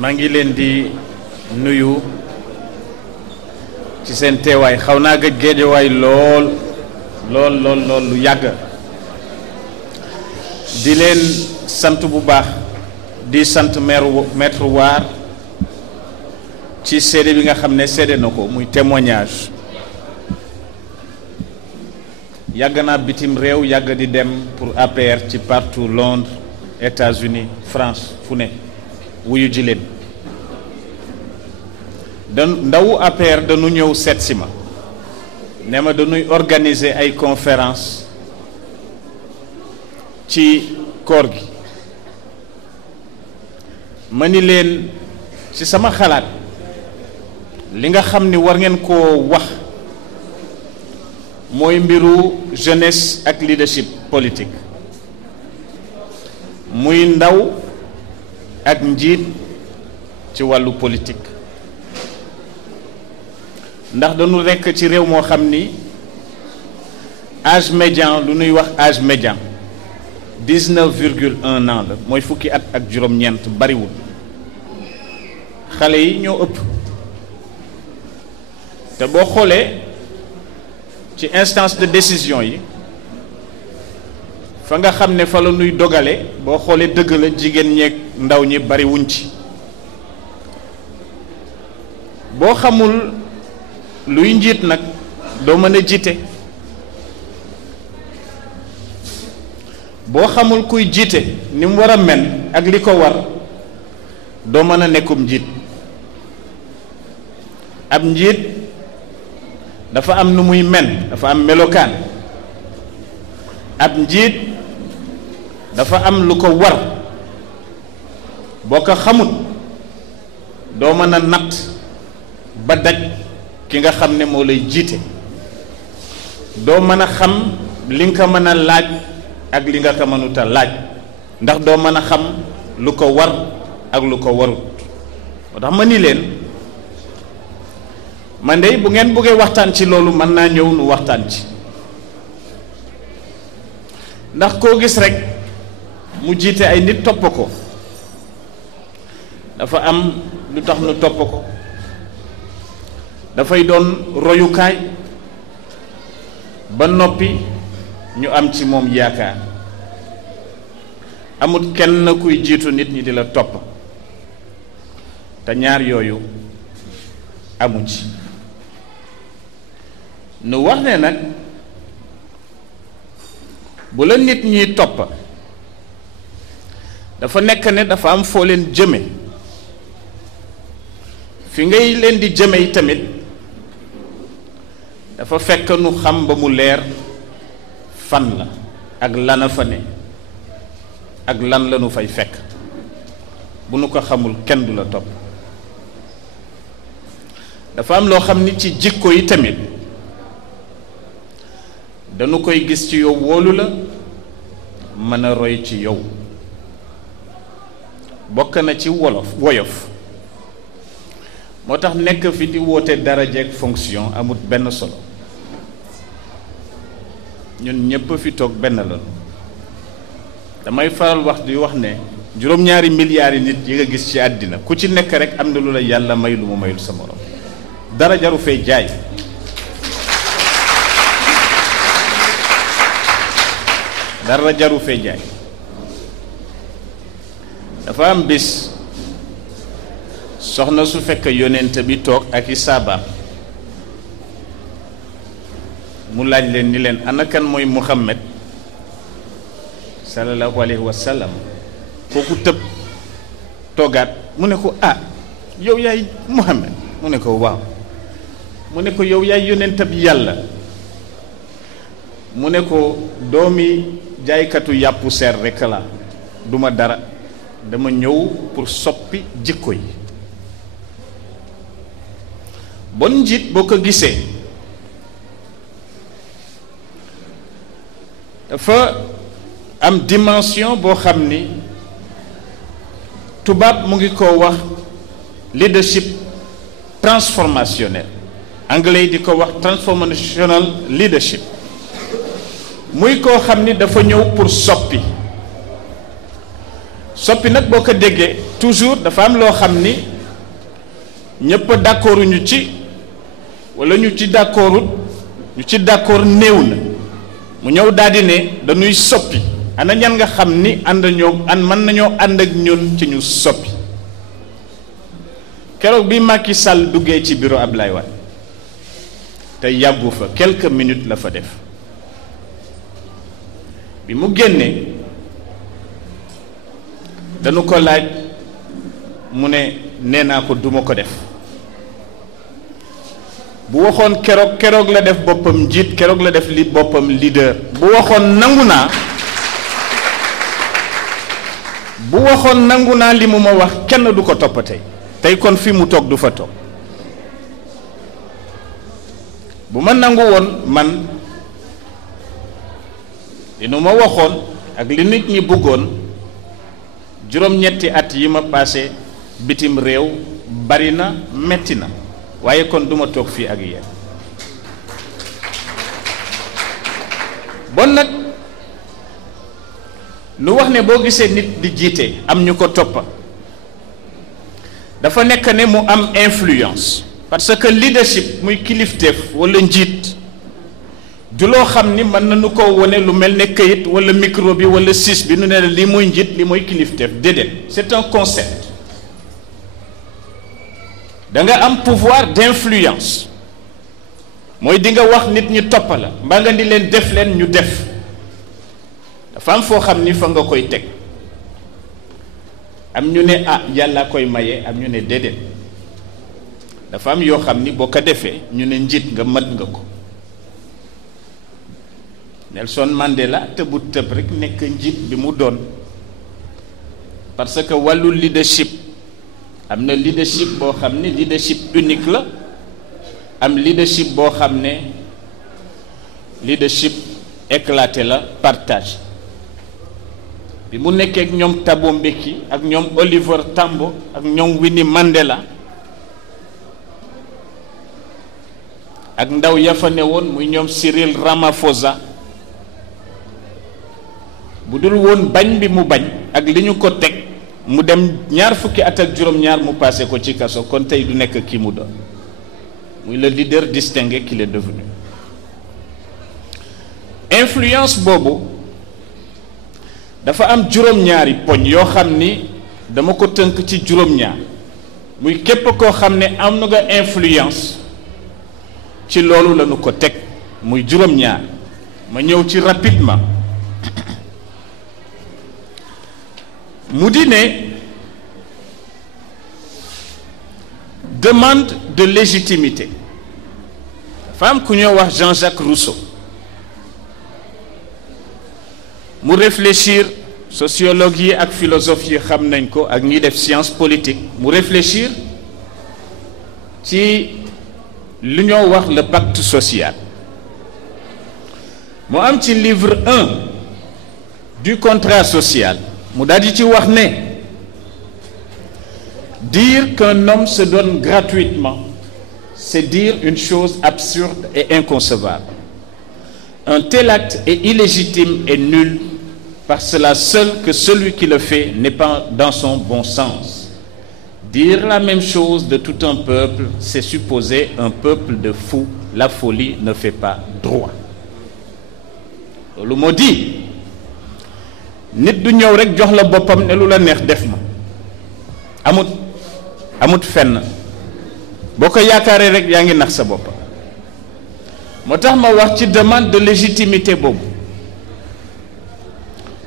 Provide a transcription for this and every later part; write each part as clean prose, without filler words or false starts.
maa ngi leen di nuyu ci seen teewaay xaw naa gëj Géejawaay lool lu yàgg di leen sant bu baax di sant maître War ci seede bi nga xam ne seede na ko muy témoignage yàgg naa bitim réew yàgg di dem pour APR ci partout Londres États-Unis France fu ne wuyu ji leen ndawu APR dañu ñëw seet si ma ne ma dañuy organiser ay conférence ci koor gi ma ni leen ci sama xalaat li nga xam ni war ngeen koo wax mooy mbiru jeunesse ak leadership politique muy ndaw ak njiit ci wàllu politique ndax dañu rekk ci réew moo xam ni âge médian lu ñuy wax âge médian 19,1 ans la mooy fukki at ak juróom-ñeent bariwul xale yi ñoo ëpp te boo xoolee ci instance de décision yi fa nga xam ne fa la ñuy dogale boo xoolee dëgg la jigéen ñeeg ndaw ñi bari wuñ ci boo xamul luy njiit nag doo mën a jiite boo xamul kuy jiite ni mu war a mel ak li ko war doo mën a nekkum njiit ab njiit dafa am nu muy mel dafa am melokaan ab njiit dafa am lu ko war boo ko xamut doo mën a natt ba daj ki nga xam ne moo lay jiite doo mën a xam li nga ko mën a laaj ak li nga ko mënuta laaj ndax doo mën a xam lu ko war ak lu ko warut moo tax ma ni leen man de bu ngeen bëggee waxtaan ci loolu mën naa ñëw nu waxtaan ci ndax koo gis rek mu jiite ay nit topp ko dafa am lu tax nu topp ko dafay doon royukaay ba noppi ñu am ci moom yaakaar amut kenn kuy jiitu nit ñi di la topp te ñaar yooyu amu ci nu wax ne nag bu la nit ñi topp dafa nekk ne dafa am foo leen jëme fi ngay leen di jëme yi tamit dafa fekk nu xam ba mu leer fan la ak lana fa ne ak lan la nu fay fekk bu nu ko xamul kenn du la topp dafa am loo xam ni ci jikko yi tamit dañu koy gis ci yow wóolu la mën a roy ci yow bokk na ci woyof moo tax nekk fi di woote daraja ak fonction amut benn solo ñun ñëpp fi toog benn la damay faral wax di wax ne juróom-ñaari milliards yi nit yi nga gis ci àddina ku ci nekk rek am na lu la yàlla may lu mu mayul sa morom dara jaru fee jaay dara jaru fee jaay dafa am bis soxna su fekk yonent bi toog ak i saabaam mu laaj leen ni leen ana kan mooy Muhammad sallallahu alayhi wa sallam kooku tëb toogaat mu ne ko ah yow yaay Muhammad mu ne ko waaw mu ne ko yow yaay yonent bi yàlla mu ne ko doomi jaaykatu yàppu seer rekk la duma dara dama ñëw pour soppi jikko yi bon njiit boo ko gisee dafa am dimension boo xam ni tubaab mu ngi ko wax leadership transformationnel anglais di ko wax transformational leadership muy koo xam ni dafa ñëw pour soppi soppi nag boo ko déggee toujours dafa am loo xam ni ñëpp d'accord ñu ci wala ñu ci d'accordut ñu ci d'accord néew na mu ñëw daal di ne dañuy soppi ana ñan nga xam ni mën nañoo ànd ak ñun ci ñu soppi. keroog bi Macky Sall duggee ci bureau Ablaye Wade te yàggu fa quelques minutes la fa def bi mu génnee dañu ko laaj mu ne nee naa ko duma ko def bu waxoon keroog la def boppam njiit keroog la def li boppam leader bu waxoon nangu naa li mu ma wax kenn du ko topp tey kon fi mu toog du fa toog bu ma nangu woon man li nu ma waxoon ak li nit ñi bëggoon juróom-ñetti at yi ma passé bitim réew bari na metti na waaye kon duma toog fii ak yéen bon nag nu wax ne boo gisee nit di jiite am ñu ko toppa dafa nekk ne mu am influence parce que leadership muy kilifteef wala njiit du loo xam ni mën nañu ko wone lu mel ne këyit wala micro bi wala siis bi nu ne lii mooy njiit li mooy kilifteef déedéet c'est un concept da nga am pouvoir d'influence mooy di nga wax nit ñi topp la mbaa nga di leen def leen ñu def dafa am foo xam ni fa nga koy teg am ñu ne yàlla koy maye am ñu ne déedéet dafa am yoo xam ni boo ko defee ñu ne njiit nga mat nga ko Nelson Mandela tëbu tëb rek nekk njiit bi mu doon parce que wàllu leadership am na leadership boo xam ne leadership unique la am leadership boo xam ne leadership éclaté la partage bi mu nekkee ak ñoom Thabo Mbeki ak ñoom Oliver Tambo ak ñoom Winnie Mandela ak ndaw ya fa ne woon muy ñoom Cyril Ramaphosa bu dul woon bañ bi mu bañ ak li ñu ko teg mu dem ñaar fukki at ak juróom-ñaar mu passé ko ci kaso kon tey du nekk kii mu doon muy le leader distingué qu'il est devenu influence boobu dafa am juróom-ñaari poñ yoo xam ni dama ko tënk ci juróom-ñaar muy képp koo xam ne am na nga influence ci loolu la ñu ko teg muy juróom-ñaar ma ñëw ci rapidement mu di ne demande de légitimité dafa am ku ñoo wax Jean-Jacques Rousseau mu réfléchir sociologue yi ak philosophe yi xam nañ ko ak ñi def science politique mu réfléchir ci lu ñoo wax le pacte social mu am ci livre 1 du contrat social mu daal di ci wax ne dire qu'un homme se donne gratuitement c'est dire une chose absurde et inconcevable. Un tel acte est illégitime et nul par cela seul que celui qui le fait n'est pas dans son bon sens. Dire la même chose de tout un peuple, c'est supposer un peuple de fous. La folie ne fait pas droit. loolu moo di nit du ñëw rek jox la boppam ne lu la neex def ma amut fenn boo ko yaakaaree rek yaa ngi nax sa boppam moo tax ma wax ci demande de légitimité boobu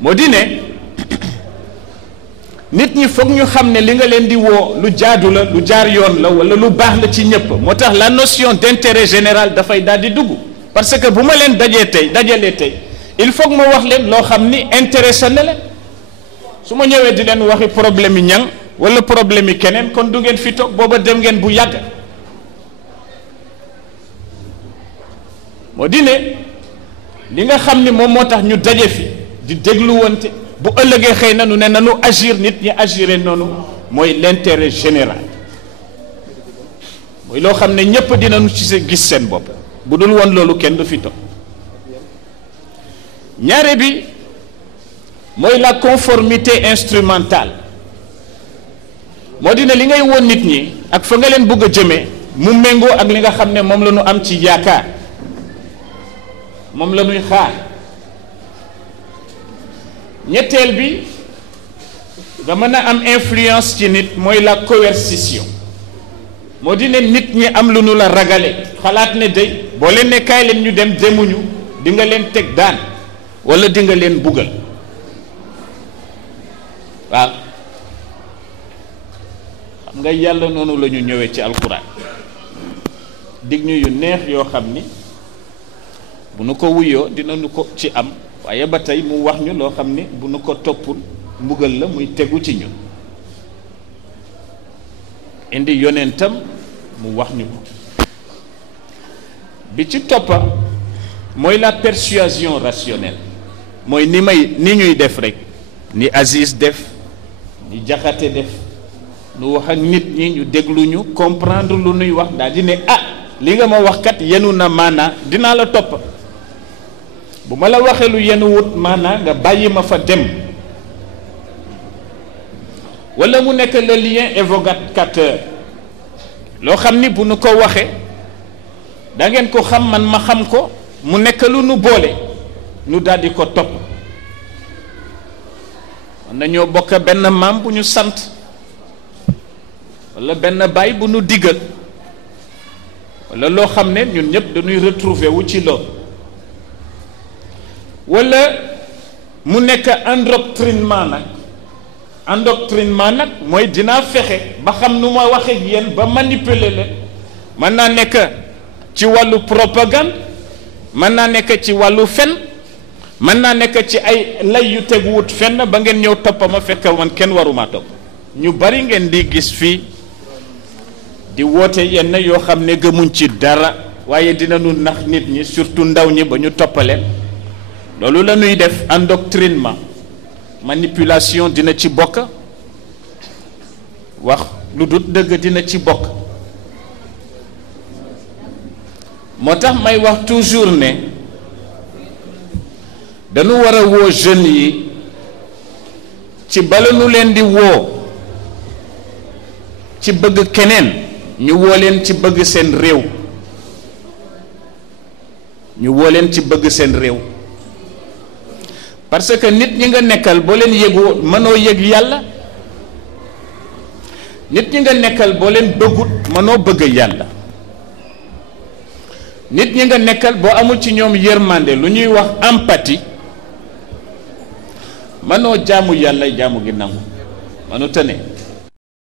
moo di ne nit ñi foog ñu xam ne li nga leen di woo lu jaadu la lu jaar yoon la wala lu baax la ci ñëpp moo tax la notion d'intérêt général dafay daal di dugg parce que bu ma leen dajalee tey il faut que ma wax leen loo xam ni intéressé na leen su ma ñëwee di leen waxi problème yi ñang wala problème yi keneen kon du ngeen fi toog booba dem ngeen bu yàgg moo di ne li nga xam ni moom moo tax ñu daje fi di dégluwante bu ëllëgee xëy na nu ne nanu agir nit ñi agiré noonu mooy l'intérêt général mooy loo xam ne ñépp dinañu ci gis seen bopp bu dul woon loolu kenn du fi toog ñaare bi mooy la conformité instrumentale moo di ne li ngay woon nit ñi ak fa nga leen bëgg a jëmee mu méngoo ak li nga xam ne moom la ñu am ci yaakaar moom la ñuy xaar. ñetteel bi nga mën a am influence ci nit mooy la coercition moo di ne nit ñi am lu nu la ragale xalaat ne day boo leen ne kaay leen ñu dem demuñu di nga leen teg daan walla di nga leen buggal waaw xam nga yàlla noonu la ñu ñëwee ci alxuraan dig ñu yu neex yoo xam ni bu nu ko wuyoo dinañu ko ci am waaye ba tey mu wax ñu loo xam ni bu nu ko toppul mbugal la muy tegu ci ñun indi yonentam mu wax ñu ko bi ci toppa mooy la persuasion rationnelle mooy ni ñuy def rek ni Aziz def ni Jaxate def nu wax ak nit ñi ñu déglu ñu comprendre lu nuy wax daal di ne li nga ma wax kat yenu na maanaa dinaa la topp bu ma la waxee lu yenu wut maanaa nga bàyyi ma fa dem wala mu nekk le lien évocateur loo xam ni bu nu ko waxee da ngeen ko xam man ma xam ko mu nekk lu nu boole nu daal di ko topp mën nañoo bokk benn maam bu ñu sant wala benn baay bu nu diggal wala loo xam ne ñun ñëpp dañuy retrouver wu ci loolu wala mu nekk endoctrinement nag mooy dinaa fexe ba xam nu ma waxee ak yéen ba manipuler leen mën naa nekk ci wàllu propagande mën naa nekk ci wàllu fen mën naa nekk ci ay lay yu tegu wut fenn ba ngeen ñëw topp ma fekk man kenn waruma topp ñu bari ngeen di gis fii di woote yenn yoo xam ne gëmuñ ci dara waaye dinañu nax nit ñi surtout ndaw ñi ba ñu toppaleen loolu la ñuy def endoctrinement manipulation dina ci bokk wax lu dut dëgg dina ci bokk moo tax may wax toujours ne dañu war a woo jeunes yi ci bala nu leen di woo ci bëgg keneen ñu woo leen ci bëgg seen réew parce que nit ñi nga nekkal boo leen yëgu mënoo yëg yàlla nit ñi nga nekkal boo leen bëggut mënoo bëgg yàlla nit ñi nga nekkal boo amul ci ñoom yërmande lu ñuy wax empathie mënoo jaamu yàlla jaamu gi nangu mënu tane